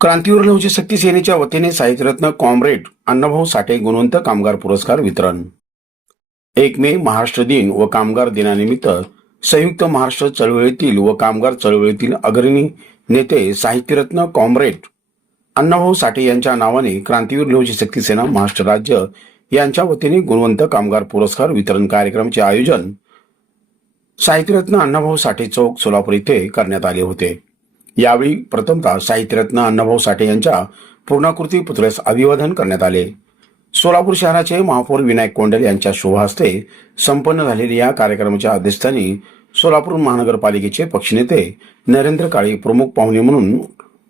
क्रांतीवीर लहुजी शक्ती सेनेच्या वतीने साहित्यरत्न कॉम्रेड अण्णाभाऊ साठे गुणवंत कामगार पुरस्कार वितरण. 1 मे महाराष्ट्र दिन व कामगार दिनानिमित्त संयुक्त महाराष्ट्र चळवळीतील व कामगार चळवळीतील अग्रणी नेते साहित्यरत्न कॉम्रेड अण्णाभाऊ साठे यांच्या नावाने क्रांतीवीर लहुजी शक्ती सेना महाराष्ट्र राज्य यांच्या वतीने गुणवंत कामगार पुरस्कार वितरण कार्यक्रमाचे आयोजन साहित्यरत्न अण्णाभाऊ साठे चौक सोलापूर येथे करण्यात आले होते. यावेळी प्रथमतः साहित्यरत्न अण्णाभाऊ साठे यांच्या पूर्णाकृती पुतळ्यास अभिवादन करण्यात आले. सोलापूर शहराचे महापौर विनायक कोंडल यांच्या शुभहस्ते संपन्न झालेल्या या कार्यक्रमाच्या अध्यक्षस्थानी सोलापूर महानगरपालिकेचे पक्षनेते नरेंद्र काळे प्रमुख पाहुणे म्हणून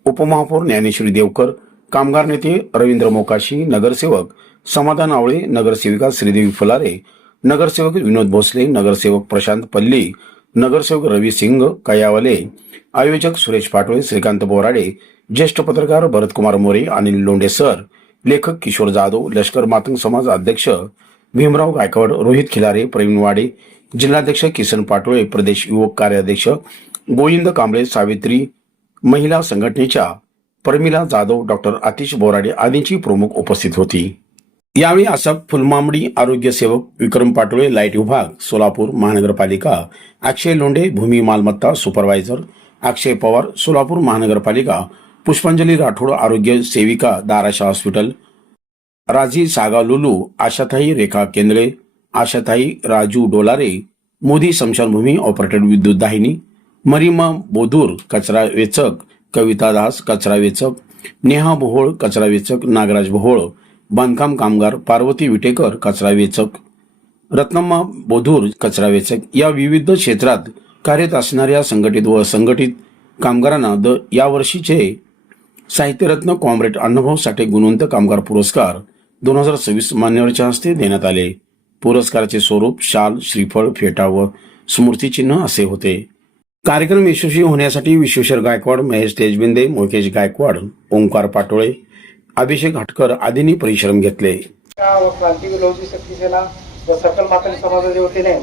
उपमहापौर ज्ञानेश्वरी देवकर, कामगार नेते रवींद्र मोकाशी, नगरसेवक समाधान आवळे, नगरसेविका श्रीदेवी फुलारे, नगरसेवक विनोद भोसले, नगरसेवक प्रशांत पल्ली, नगरसेवक रवी सिंग कयावले, आयोजक सुरेश पाटोळे, श्रीकांत बोराडे, ज्येष्ठ पत्रकार भरतकुमार मोरे, अनिल लोंढे सर, लेखक किशोर जाधव, लष्कर मातंग समाज अध्यक्ष भीमराव गायकवाड, रोहित खिलारे, प्रवीण वाडे, जिल्हाध्यक्ष किसन पाटोळे, प्रदेश युवक कार्याध्यक्ष गोविंद कांबळे, सावित्री महिला संघटनेच्या परमिला जाधव, डॉक्टर आतिश बोराडे आदींची प्रमुख उपस्थित होती. यावेळी आसफ फुलमांबडी, आरोग्य सेवक विक्रम पाटोळे, लाईट विभाग सोलापूर महानगरपालिका अक्षय लोंढे, भूमी मालमत्ता सुपरवायझर अक्षय पवार सोलापूर महानगरपालिका, पुष्पांजली राठोड, आरोग्य सेविका दाराशा हॉस्पिटल, राजी सागालुलू, आशाताई रेखा केंद्रे, आशाताई राजू डोलारे, मोदी स्मशानभूमी ऑपरेटेड विद्युत दाहिनी, मरिमा बोधूर कचरा वेचक, कविता दास कचरा वेचक, नेहा बोहोळ कचरा वेचक, नागराज बोहोळ बांधकाम कामगार, पार्वती विटेकर कचरा वेचक, रत्नम्मा बोधूर कचरा वेचक या विविध क्षेत्रात कार्यरत असणाऱ्या संघटित व असंघटित कामगारांना यावर्षीचे साहित्यरत्न कॉम्रेड अण्णाभाऊ साठे गुणवंत कामगार पुरस्कार 2026 मान्यवरांच्या हस्ते देण्यात आले. पुरस्काराचे स्वरूप शाल, श्रीफळ, फेटा व स्मृतिचिन्ह असे होते. कार्यक्रम यशस्वी होण्यासाठी विश्वेश्वर गायकवाड, महेश तेजबिंदे, मुकेश गायकवाड, ओंकार पाटोळे, अभिषेक हटकर आदींनी परिश्रम घेतले. क्रांतीवीर लहुजी शक्ती सेना व सकल मातंग समाजाच्या वतीने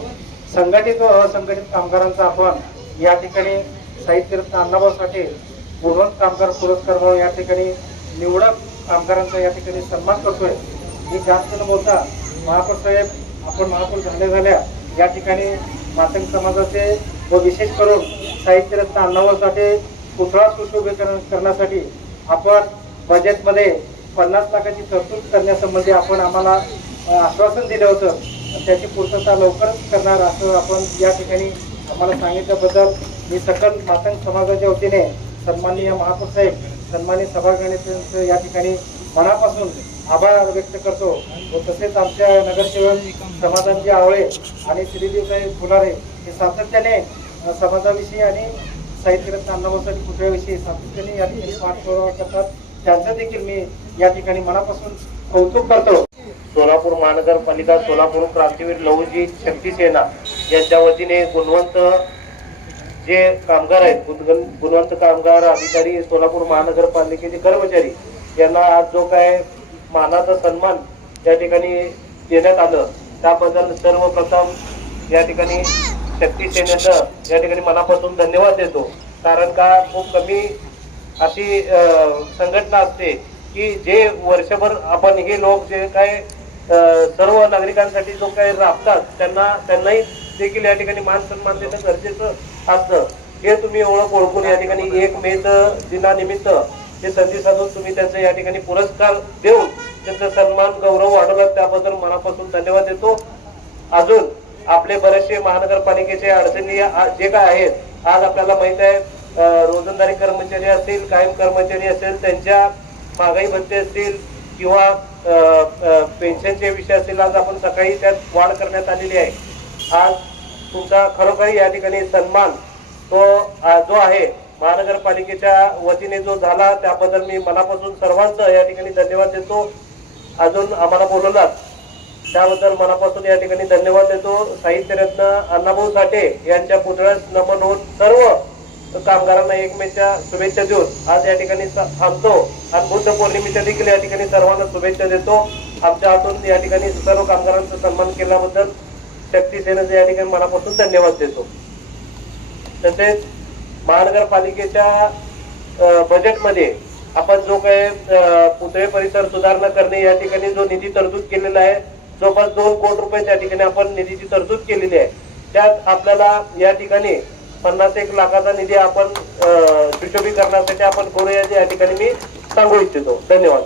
संघटित व असंघटित कामगारांचा आपण या ठिकाणी साहित्यरत्न अण्णाभाऊ साठे गुणवंत कामगार पुरस्कार म्हणून या ठिकाणी निवडक कामगारांचा या ठिकाणी सन्मान करतोय. मी जास्त न बोलता महापौर साहेब, आपण महापौर झाल्या या ठिकाणी मातंग समाजाचे व विशेष करून साहित्यरत्न अण्णाभाऊ साठे पुतळा सुशोभित करण्यासाठी आपण बजेटमध्ये 50 लाखाची तरतूद करण्यासंबंधी आपण आम्हाला आश्वासन दिलं होतं. त्याची पूर्तता लवकरच करणार असं आपण या ठिकाणी आम्हाला सांगितल्याबद्दल मी सकल मातंग समाजाच्या वतीने सन्माननीय महापौर साहेब, सन्माननीय सभागृहांचं या ठिकाणी मनापासून आभार व्यक्त करतो. व तसेच आमच्या नगरसेवक समाधानजी आवळे आणि श्रीदेवी फुलारे हे सातत्याने समाजाविषयी आणि साहित्यरत्न अण्णाभाऊ साठे पुतळ्याविषयी सातत्याने या ठिकाणी पाठपुरावा करतात. त्यांचं देखील मी या ठिकाणी मनापासून कौतुक करतो. सोलापूर महानगरपालिका, सोलापूर क्रांतीवीर लहुजी शक्ती सेना यांच्या वतीने गुणवंत जे कामगार आहेत, गुणवंत कामगार अधिकारी, सोलापूर महानगरपालिकेचे कर्मचारी यांना आज जो काय मानाचा सन्मान या ठिकाणी देण्यात आलं त्याबद्दल सर्वप्रथम या ठिकाणी शक्ती सेनेचं या ठिकाणी मनापासून धन्यवाद देतो. कारण का खूप कमी अशी संघटना असते की जे वर्षभर आपण हे लोक जे काय सर्व नागरिकांसाठी जो काही राबतात त्यांनाही देखील या ठिकाणी मान सन्मान देणं गरजेचं असतं. हे तुम्ही ओळखून या ठिकाणी 1 मे दिनानिमित्त हे संधी साधून तुम्ही त्यांचे या ठिकाणी पुरस्कार देऊन त्यांचा सन्मान गौरव वाढवला, त्याबद्दल मनापासून धन्यवाद देतो. अजून आपले बरेचसे महानगरपालिकेचे अडचणी जे काय आहेत, आज आपल्याला माहित आहे रोजंदारी कर्मचारी असतील, कायम कर्मचारी असेल, त्यांच्या महागाई भत्ते असतील किंवा पेन्शनचे विषय असतील, आज आपण सकाळी त्यात वाढ करण्यात आलेली आहे. आज तुमचा खरोखर या ठिकाणी सन्मान तो जो आहे महानगरपालिकेच्या वतीने जो झाला त्याबद्दल मी मनापासून सर्वांचं या ठिकाणी धन्यवाद देतो. अजून आम्हाला बोलवलात त्याबद्दल मनापासून या ठिकाणी धन्यवाद देतो. साहित्यरत्न अण्णाभाऊ साठे यांच्या पुतळ्यास नमन होत सर्व कामगारांना 1 मेच्या शुभेच्छा देऊन आज या ठिकाणी थांबतो आणि बुद्ध पौर्णिमेच्या देखील या ठिकाणी सर्वांना शुभेच्छा देतो. आमच्या हातून या ठिकाणी सर्व कामगारांचा सन्मान केल्याबद्दल शक्ती सेनेचे या ठिकाणी मनापासून धन्यवाद देतो. तसेच महानगरपालिकेच्या बजेटमध्ये आपण जो काही पुतळे परिसर सुधारणा करणे या ठिकाणी जो निधी तरतूद केलेला आहे, जवळपास 2 कोटी रुपये त्या ठिकाणी आपण निधीची तरतूद केलेली आहे. त्यात आपल्याला या ठिकाणी 51 लाखाचा निधी आपण सुशोभीकरणासाठी आपण करूया या ठिकाणी मी सांगू इच्छितो. धन्यवाद.